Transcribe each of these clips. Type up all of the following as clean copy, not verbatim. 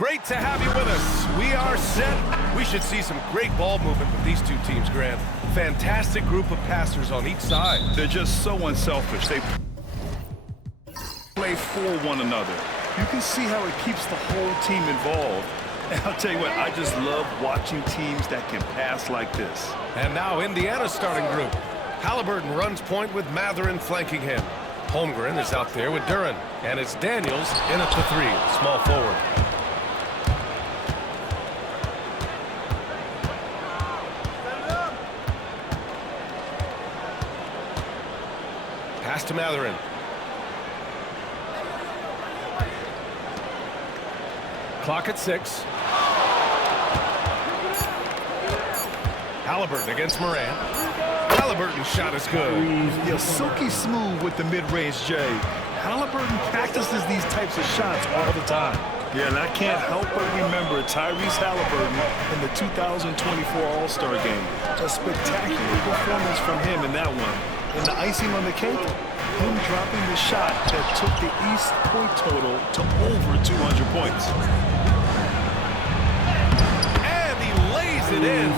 Great to have you with us. We are set. We should see some great ball movement with these two teams, Grant. Fantastic group of passers on each side. They're just so unselfish. They play for one another. You can see how it keeps the whole team involved. And I'll tell you what, I just love watching teams that can pass like this. And now Indiana's starting group. Halliburton runs point with Matherin flanking him. Holmgren is out there with Duran. And it's Daniels in at the 3, small forward. Pass to Matherin. Clock at 6. Halliburton against Morant. Halliburton's shot is good. Yeah, silky smooth with the mid-range J. Halliburton practices these types of shots all the time. Yeah, and I can't help but remember Tyrese Halliburton in the 2024 All-Star Game. A spectacular performance from him in that one. And the icing on the cake, him dropping the shot that took the East point total to over 200 points. And he lays it in.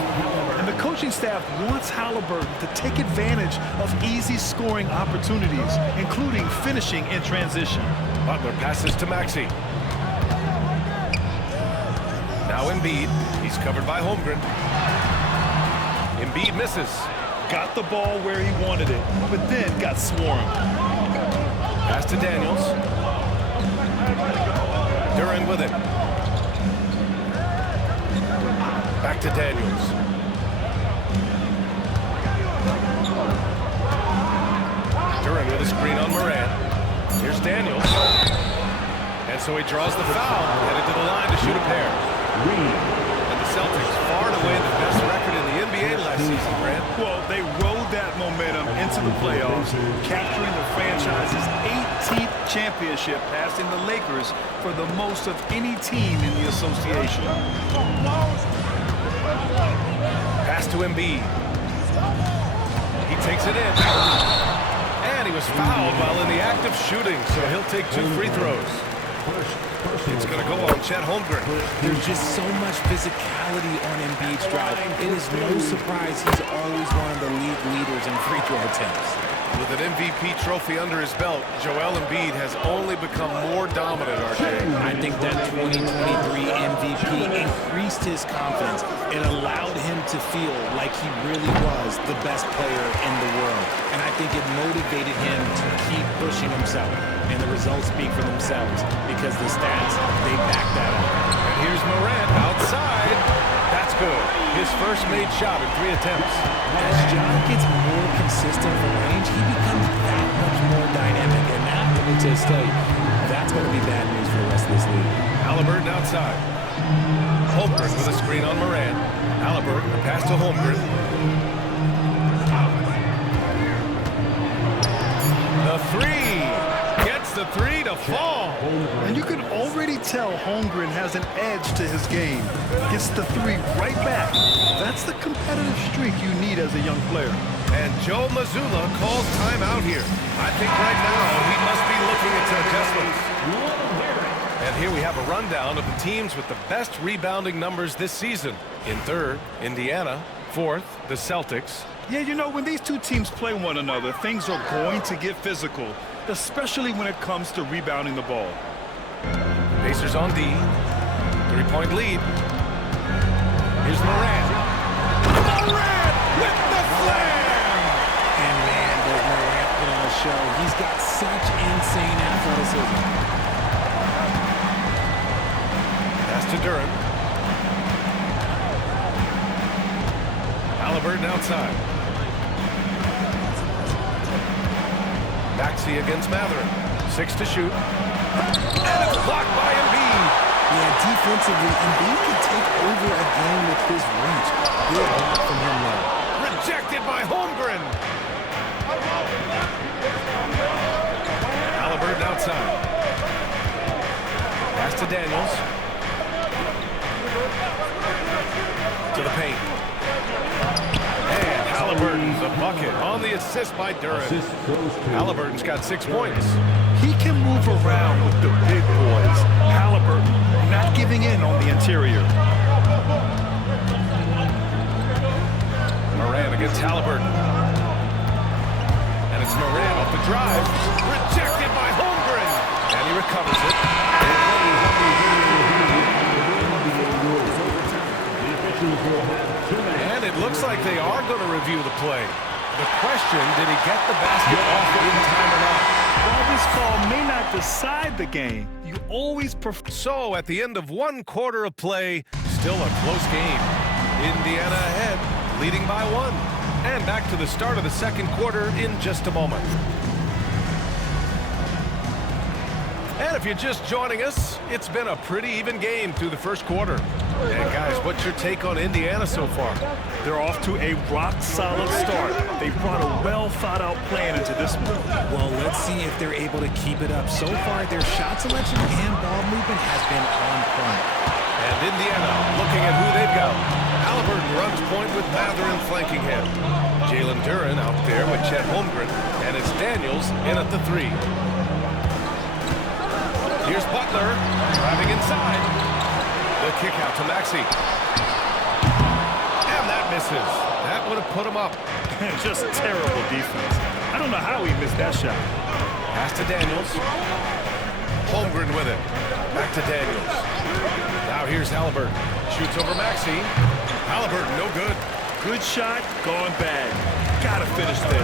And the coaching staff wants Halliburton to take advantage of easy scoring opportunities, including finishing in transition. Butler passes to Maxey. Now Embiid. He's covered by Holmgren. Embiid misses. Got the ball where he wanted it, but then got swarmed. Pass to Daniels. Duran with it. Back to Daniels. Duran with a screen on Morant. Here's Daniels. And so he draws the foul, headed to the line to shoot a pair. And the Celtics, far and away the best record in the NBA last season, Grant. Well, they rode that momentum into the playoffs, capturing the franchise's 18th championship, passing the Lakers for the most of any team in the association. Pass to Embiid. He takes it in. And he was fouled while in the act of shooting, so he'll take 2 free throws. It's going to go on Chet Holmgren. There's just so much physicality on Embiid's drive. It is no surprise he's always one of the league leaders in free throw attempts. With an MVP trophy under his belt, Joel Embiid has only become more dominant, RJ. I think that 2023 MVP increased his confidence and allowed him to feel like he really was the best player in the world. And I think it motivated him to keep pushing himself. And the results speak for themselves because the stats, they back that up. And here's Morant outside. That's good. His first made shot in 3 attempts. As John gets more consistent from range, he becomes that much more dynamic. And that, let me just tell you, that's going to be bad news for the rest of this league. Halliburton outside. Holmgren with a screen on Morant. Halliburton, the pass to Holmgren. The 3. Gets the 3 to fall. And you can already tell Holmgren has an edge to his game. Gets the 3 right back. That's the competitive streak you need as a young player. And Joe Mazzulla calls timeout here. I think right now he must be looking at some adjustments. And here we have a rundown of the teams with the best rebounding numbers this season. In 3rd, Indiana. 4th, the Celtics. Yeah, you know, when these two teams play one another, things are going to get physical, especially when it comes to rebounding the ball. Pacers on D. 3-point lead. Here's Morant. Morant with the slam! And man, does Morant put on a show. He's got such insane athleticism. Pass to Duran. Halliburton outside. Maxey against Matherin. 6 to shoot. And it's blocked by Embiid. Yeah, defensively, Embiid can take over a game with his reach. Good block from him now. Rejected by Holmgren. Halliburton outside. Pass to Daniels. To the paint. And Halliburton's a bucket on the assist by Duran. Halliburton's got 6 points. He can move around with the big boys. Halliburton not giving in on the interior. Moran against Halliburton. And it's Moran off the drive. Rejected by Holmgren. And he recovers it. And it looks like they are going to review the play. The question, did he get the basket off in time or not? While this call may not decide the game, you always prefer. So at the end of one quarter of play, still a close game. Indiana ahead, leading by 1. And back to the start of the second quarter in just a moment. And if you're just joining us, it's been a pretty even game through the first quarter. And guys, what's your take on Indiana so far? They're off to a rock-solid start. They brought a well-thought-out plan into this one. Well, let's see if they're able to keep it up. So far, their shot selection and ball movement has been on point. And Indiana looking at who they've got. Halliburton runs point with Matherin flanking him. Jalen Duren out there with Chet Holmgren. And it's Daniels in at the 3. Here's Butler driving inside. The kick out to Maxey. And that misses. That would have put him up. Just terrible defense. I don't know how he missed that shot. Pass to Daniels. Holmgren with it. Back to Daniels. Now here's Halliburton. Shoots over Maxey. Halliburton, no good. Good shot, gone bad. Gotta finish there.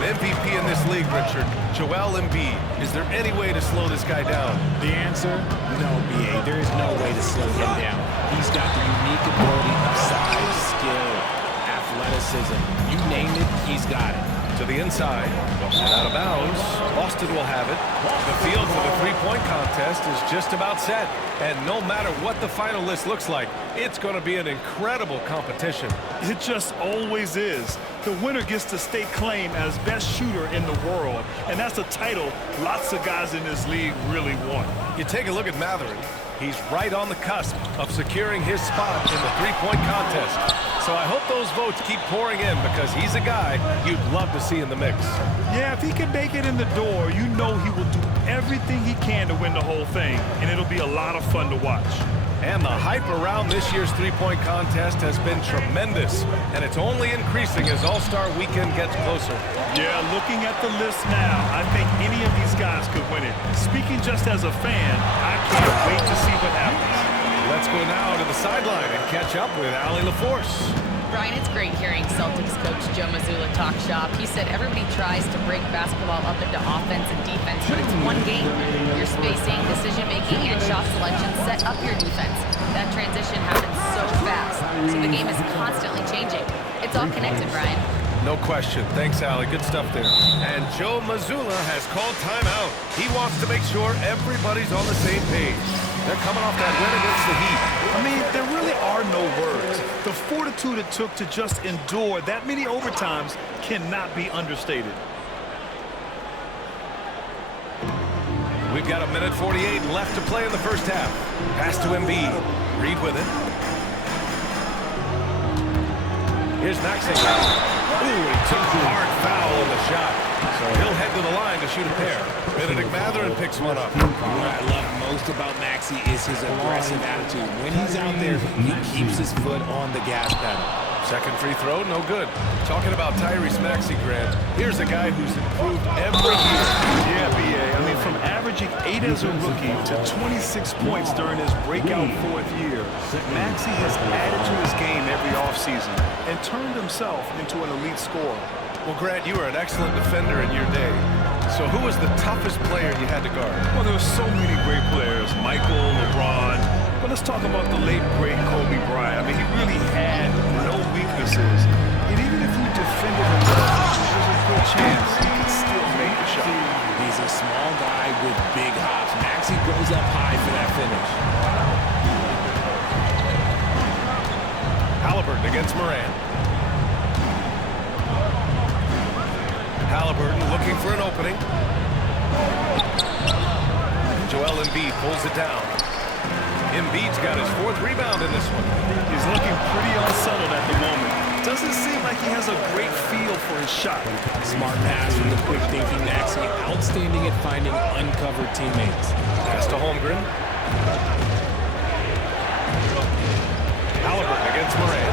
An MVP in this league, Richard. Joel Embiid. Is there any way to slow this guy down? The answer? No, B.A. There is no way to slow him down. He's got the unique ability of size, skill, athleticism. You name it, he's got it. To the inside. And out of bounds. Boston will have it. The field for the three-point contest is just about set. And no matter what the final list looks like, it's going to be an incredible competition. It just always is. The winner gets to stake claim as best shooter in the world. And that's a title lots of guys in this league really want. You take a look at Matherin. He's right on the cusp of securing his spot in the three-point contest. So I hope those votes keep pouring in because he's a guy you'd love to see in the mix. Yeah, if he can make it in the door, you know he will do everything he can to win the whole thing. And it'll be a lot of fun to watch. And the hype around this year's three-point contest has been tremendous. And it's only increasing as All-Star Weekend gets closer. Yeah, looking at the list now, I think any of these guys could win it. Speaking just as a fan, I can't wait to see what happens. Let's go now to the sideline and catch up with Allie LaForce. Brian, it's great hearing Celtics coach Joe Mazzulla talk shop. He said everybody tries to break basketball up into offense and defense, but it's one game. Your spacing, decision-making, and shot selection set up your defense. That transition happens so fast, so the game is constantly changing. It's all connected, Brian. No question. Thanks, Allie. Good stuff there. And Joe Mazzulla has called timeout. He wants to make sure everybody's on the same page. They're coming off that win against the Heat. I mean, there really are no words. The fortitude it took to just endure that many overtimes cannot be understated. We've got 1:48 left to play in the first half. Pass to Embiid. Reed with it. Here's Maxey. Ooh, he took a hard foul on the shot. So he'll head to the line to shoot a pair. Benedict Matherin picks one up. What I love most about Maxey is his aggressive attitude. When he's out there, he keeps his foot on the gas pedal. Second free throw, no good. Talking about Tyrese Maxey, Grant, here's a guy who's improved every year. Yeah, B.A. I mean, from averaging 8 as a rookie to 26 points during his breakout 4th year, Maxey has added to his game every offseason and turned himself into an elite scorer. Well, Grant, you were an excellent defender in your day. So who was the toughest player you had to guard? Well, there were so many great players, Michael, LeBron. But let's talk about the late, great Kobe Bryant. I mean, he really had no weaknesses. And even if you defended him, there's a good chance he could still make the shot. He's a small guy with big hops. Maxey goes up high for that finish. Halliburton against Moran. Halliburton looking for an opening. Joel Embiid pulls it down. Embiid's got his 4th rebound in this one. He's looking pretty unsettled at the moment. Doesn't seem like he has a great feel for his shot. Smart pass from the quick-thinking Maxey. Outstanding at finding uncovered teammates. Pass to Holmgren. Halliburton against Morant.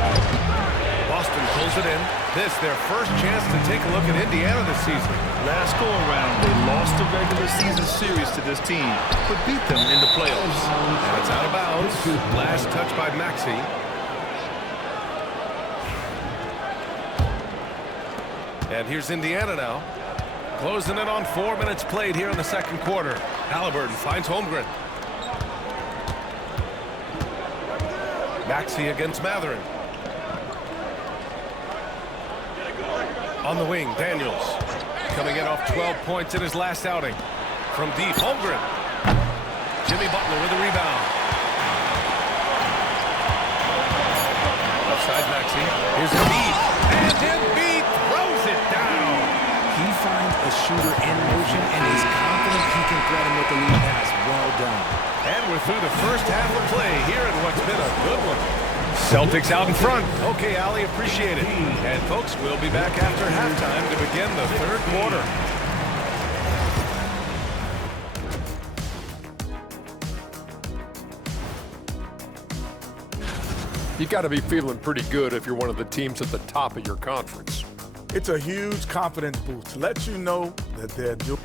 Boston pulls it in. This their first chance to take a look at Indiana this season. Last go-around, they lost the regular season series to this team, but beat them in the playoffs. And it's out of bounds. Last touch by Maxey. And here's Indiana now. Closing in on 4 minutes played here in the second quarter. Halliburton finds Holmgren. Maxey against Mathurin. On the wing, Daniels. Coming in off 12 points in his last outing. From deep, Holmgren. Jimmy Butler with a rebound. Outside Maxey. Here's Embiid. And Embiid throws it down. He finds a shooter in motion and is confident he can thread him with the lead pass. Well done. And we're through the first half of play here in what's been a good one. Celtics out in front. Okay, Allie, appreciate it. And folks, we'll be back after halftime to begin the third quarter. You got to be feeling pretty good if you're one of the teams at the top of your conference. It's a huge confidence boost to let you know that they're doing.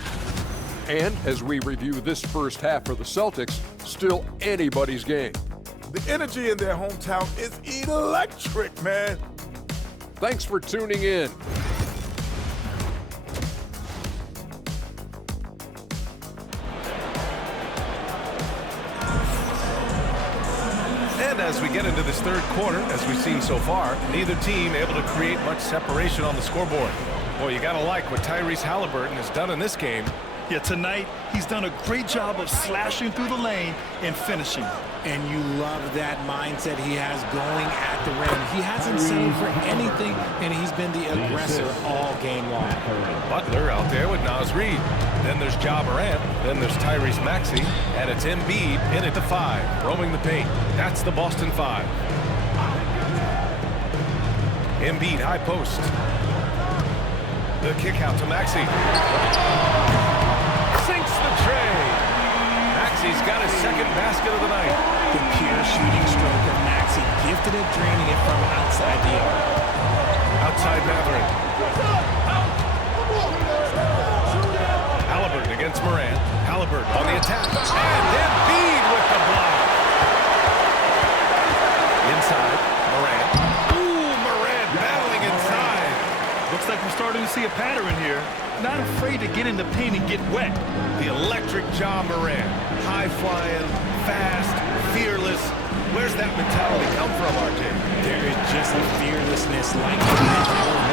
And as we review this first half for the Celtics, still anybody's game. The energy in their hometown is electric, man. Thanks for tuning in. And as we get into this third quarter, as we've seen so far, neither team able to create much separation on the scoreboard. Boy, you got to like what Tyrese Halliburton has done in this game. Yeah, tonight, he's done a great job of slashing through the lane and finishing. And you love that mindset he has going at the rim. He hasn't settled for anything, and he's been the aggressor all game long. Butler out there with Naz Reid. Then there's Ja Morant. Then there's Tyrese Maxey. And it's Embiid in at the 5, roaming the paint. That's the Boston 5. Embiid high post. The kick out to Maxey. Sinks the tray. Maxey's got his second basket of the night. The pure shooting stroke of Maxey, gifted at draining it from outside the arc. Outside Mathurin. Halliburton against Morant. Halliburton on the attack. And Embiid with the block. Inside, Morant. Ooh, Morant battling inside. Looks like we're starting to see a pattern here. Not afraid to get in the paint and get wet. The electric Ja Morant. High-flying, fast, fearless. Where's that mentality come from, RJ? There is just a fearlessness like that.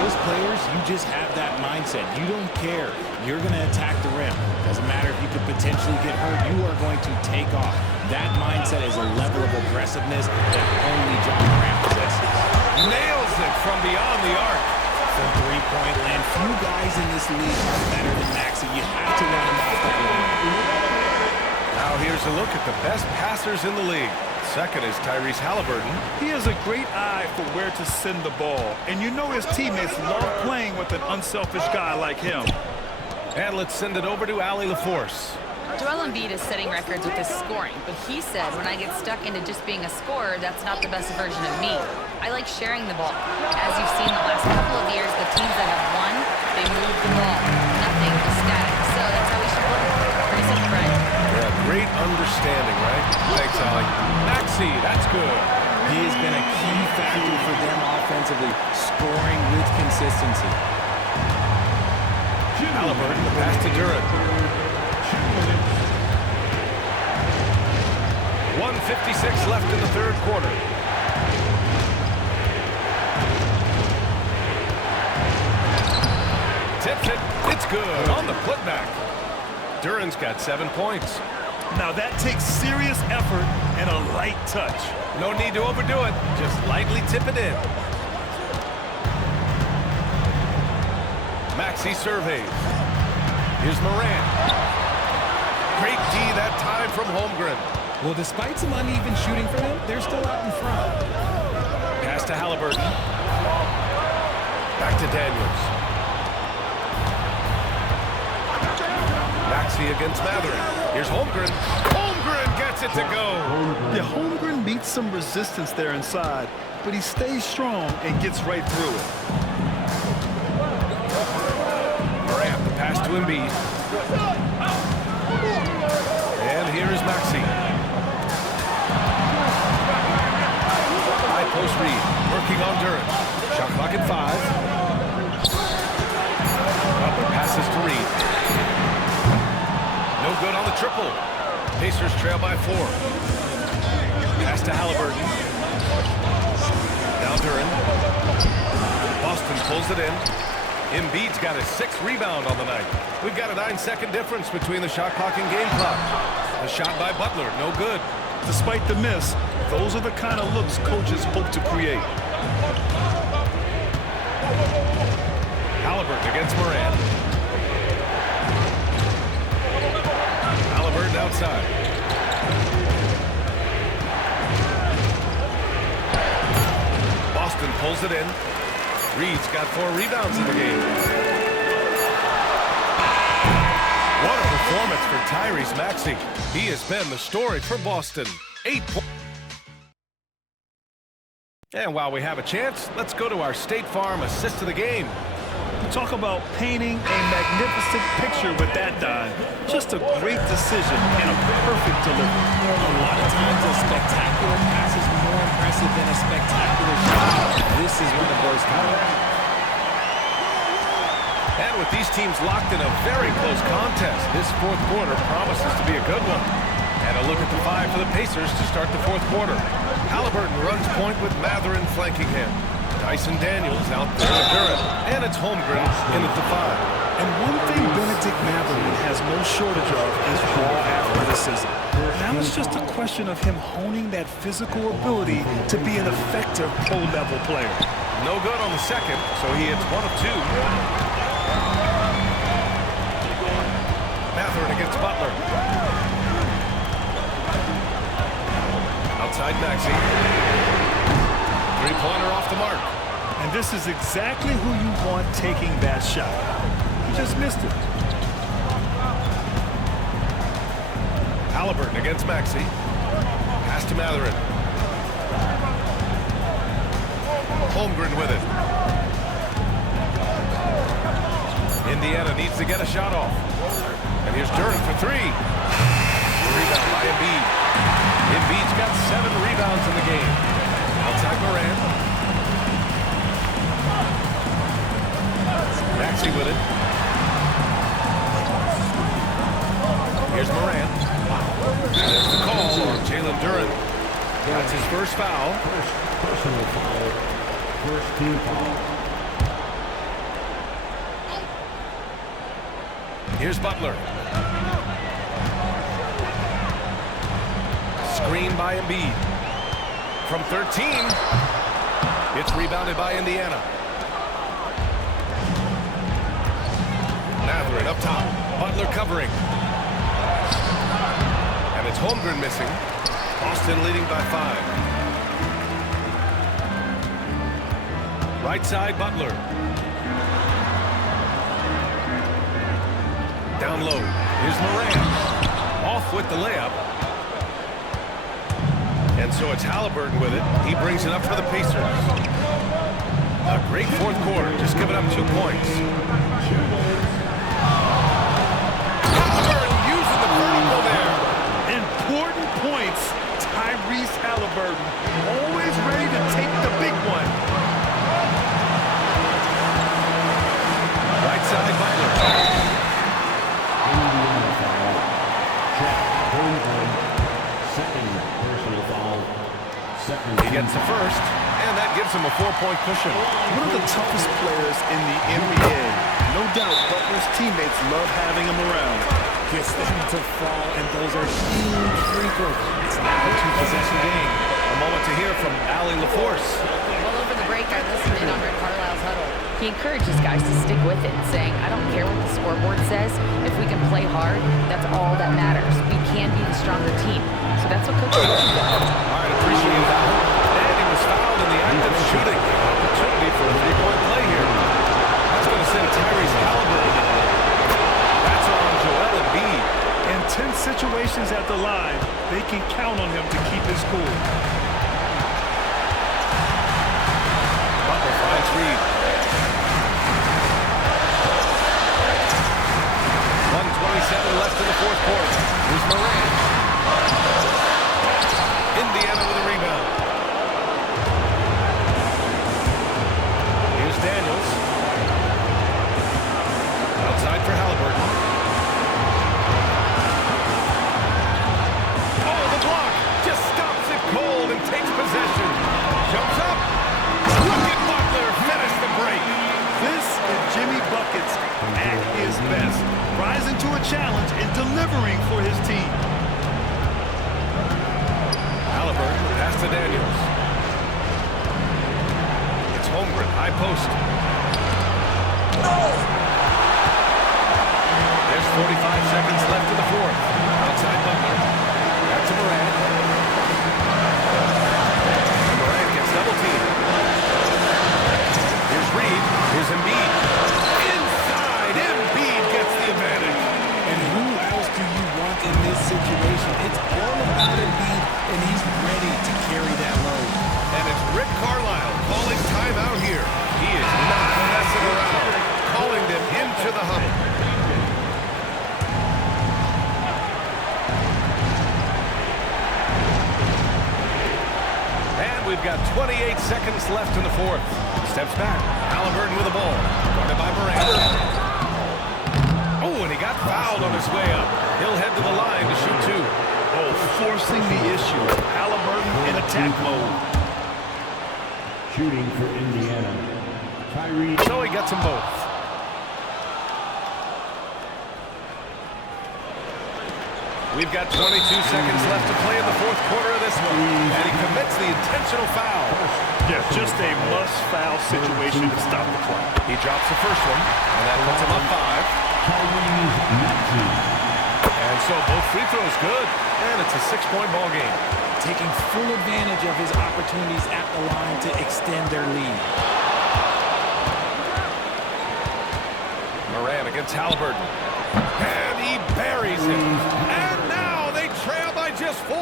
Most players, you just have that mindset. You don't care. You're going to attack the rim. Doesn't matter if you could potentially get hurt. You are going to take off. That mindset is a level of aggressiveness that only Ja Morant possesses. Nails it from beyond the arc. From three-point land, few guys in this league are better than Maxey. You have to run him off that line. Now here's a look at the best passers in the league. Second is Tyrese Halliburton. He has a great eye for where to send the ball. And you know his teammates love playing with an unselfish guy like him. And let's send it over to Allie LaForce. Joel Embiid is setting records with his scoring, but he said, when I get stuck into just being a scorer, that's not the best version of me. I like sharing the ball. As you've seen the last couple of years, the teams that have won, they move the ball. Nothing is static. So that's how we should play. Pretty simple, right? Yeah, great understanding, right? Thanks, Allie. Maxey, that's good. He has been a key factor for them offensively, scoring with consistency. Halliburton, the pass to Durant. 1:56 left in the third quarter. Tips it. It's good on the putback. Durant's got 7 points. Now that takes serious effort and a light touch. No need to overdo it. Just lightly tip it in. Maxey surveys. Here's Morant. Great D that time from Holmgren. Well, despite some uneven shooting for them, they're still out in front. Pass to Halliburton. Back to Daniels. Maxey against Mathurin. Here's Holmgren. Holmgren gets it to go. Yeah, Holmgren meets some resistance there inside, but he stays strong and gets right through it. Morant, the pass to Embiid. And here is Maxey. High post read, working on Durant. Shot clock at 5. Butler passes to Reed. No good on the triple. Pacers trail by 4. Pass to Halliburton. Now Durant. Boston pulls it in. Embiid's got his 6th rebound on the night. We've got a 9-second difference between the shot clock and game clock. The shot by Butler, no good. Despite the miss, those are the kind of looks coaches hope to create. Halliburton against Morant. Halliburton outside. Boston pulls it in. Reed's got 4 rebounds in the game. What a performance for Tyrese Maxey. He has been the story for Boston. 8 points. And while we have a chance, let's go to our State Farm assist of the game. Talk about painting a magnificent picture with that dive. Just a great decision and a perfect delivery. A lot of times a spectacular pass is more impressive than a spectacular shot. This is one of those times. And with these teams locked in a very close contest, this 4th quarter promises to be a good one. And a look at the 5 for the Pacers to start the 4th quarter. Halliburton runs point with Mathurin flanking him. Dyson Daniels out there with Durant. And it's Holmgren in at the 5. And one thing Benedict Mathurin has no shortage of is raw athleticism. Now it's just a question of him honing that physical ability to be an effective pro-level player. No good on the 2nd, so he hits 1 of 2. Mathurin against Butler. Outside Maxey. 3-pointer off the mark. And this is exactly who you want taking that shot. He just missed it. Halliburton against Maxey. Pass to Mathurin. Holmgren with it. Indiana needs to get a shot off. And here's Durant for 3. Rebound by Embiid. Embiid's got 7 rebounds in the game. Outside Morant. Maxey with it. Here's Morant. There's the call on Jalen Durant. That's his first foul. First personal foul. First team foul. Here's Butler. Screen by Embiid. From 13. It's rebounded by Indiana. Mathurin up top. Butler covering. And it's Holmgren missing. Boston leading by 5. Right side, Butler. Down low. Here's Morant. Off with the layup. And so it's Halliburton with it. He brings it up for the Pacers. A great 4th quarter. Just giving up 2 points. Halliburton using the vertical there. Important points. Tyrese Halliburton. Always ready to take the big one. Right side, Butler. Indiana foul. Check. Holmgren. Second personal foul. Second. He gets the first, and that gives him a 4-point cushion. One of the toughest players in the NBA. No doubt Butler's teammates love having him around. Gets them to fall, and those are huge free throws. It's not a 2-possession game. A moment to hear from Allie LaForce. Well, over the break, I listened in on Rick Carlisle's huddle. He encourages guys to stick with it, saying, I don't care what the scoreboard says. If we can play hard, that's all that matters. We can be the stronger team. So that's what coaches do. All right, appreciate that. And he was fouled in the act of shooting. Opportunity for a 3-point play here. That's going to send Tyrese Halliburton. That's on Joel Embiid. In tense situations at the line, they can count on him to keep his cool. Butler finds Reed. 1:27 left in the fourth quarter. Here's Morant. Indiana with a rebound. Here's Daniels. Outside for Halliburton. Oh, the block. Just stops it cold and takes possession. Jumps up. Bucket Butler finished the break. This is Jimmy Buckets at his best, rising to a challenge and delivering for his team. Halliburton, the pass to Daniels. It's Holmgren, high post. There's 45 seconds left in the fourth. Outside Butler. Back to Morant. And Morant gets double teamed. Here's Reed. Here's Embiid. Inside. Embiid gets the advantage. And who else do you want in this situation? It's all about Embiid, and he's ready to carry that load. And it's Rick Carlisle calling timeout here. He is not messing around. Calling them into the huddle. And we've got 28 seconds left in the fourth. Steps back. Halliburton with the ball. Guarded by Morant. Oh, and he got fouled on his way up. He'll head to the line to shoot two. Oh, forcing the issue. Halliburton in attack mode. Shooting for Indiana. Tyree. So he gets them both. We've got 22 seconds left to play in the fourth quarter of this one. And he commits the intentional foul. Yeah, just a must-foul situation to stop the clock. He drops the first one, and that puts him up 5. And so both free throws good. And it's a 6-point ball game. Taking full advantage of his opportunities at the line to extend their lead. Morant against Halliburton. And he buries him. And now they trail by just 4.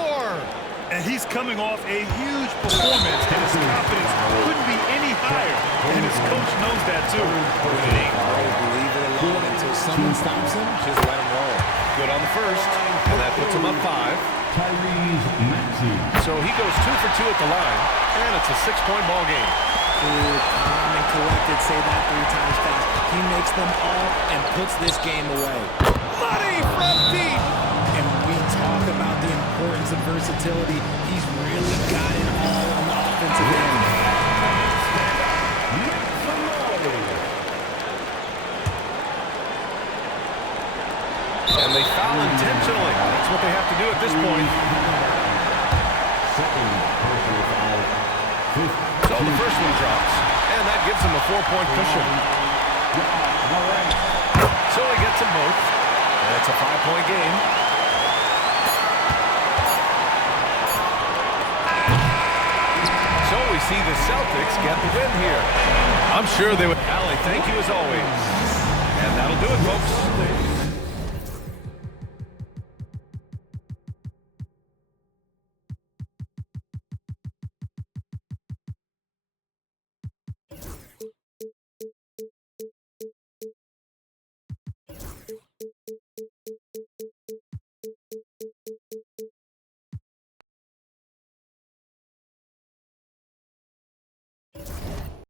And he's coming off a huge performance, and his confidence couldn't be any higher. And his coach knows that, too. When it ain't roll, leave it alone until someone stops him. Just let him roll. Good on the first. And that puts him up 5. Tyrese Maxey. So he goes 2 for 2 at the line. And it's a 6-point ball game. Cool, calm, and collected. Say that 3 times fast. He makes them all and puts this game away. Money from deep. And we talk about the importance of versatility. He's really got it all on the offensive end. And they foul intentionally. That's what they have to do at this point. Second personal foul. So the first one drops. And that gives him a 4-point cushion. So he gets them both. And it's a 5-point game. So we see the Celtics get the win here. I'm sure they would. Allie, thank you as always. And that'll do it, folks.